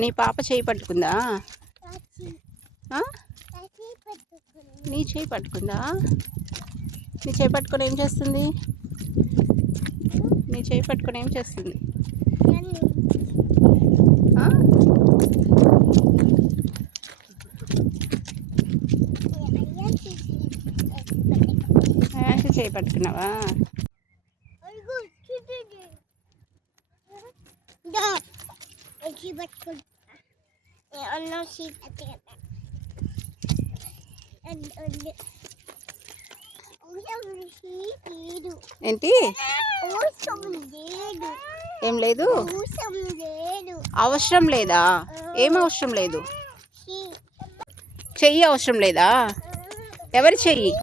నీ పాప చేయి పట్టుకుందా? నీ చేయి పట్టుకుందా? నీ చేయి పట్టుకొని ఏం చేస్తుంది? నీ చేయి పట్టుకొని ఏం చేస్తుంది? చేయి పట్టుకున్నావా? ఏంటి? ఏం లేదు? అవసరం లేదా? ఏం అవసరం లేదు? చెయ్యి అవసరం లేదా? ఎవరి చెయ్యి?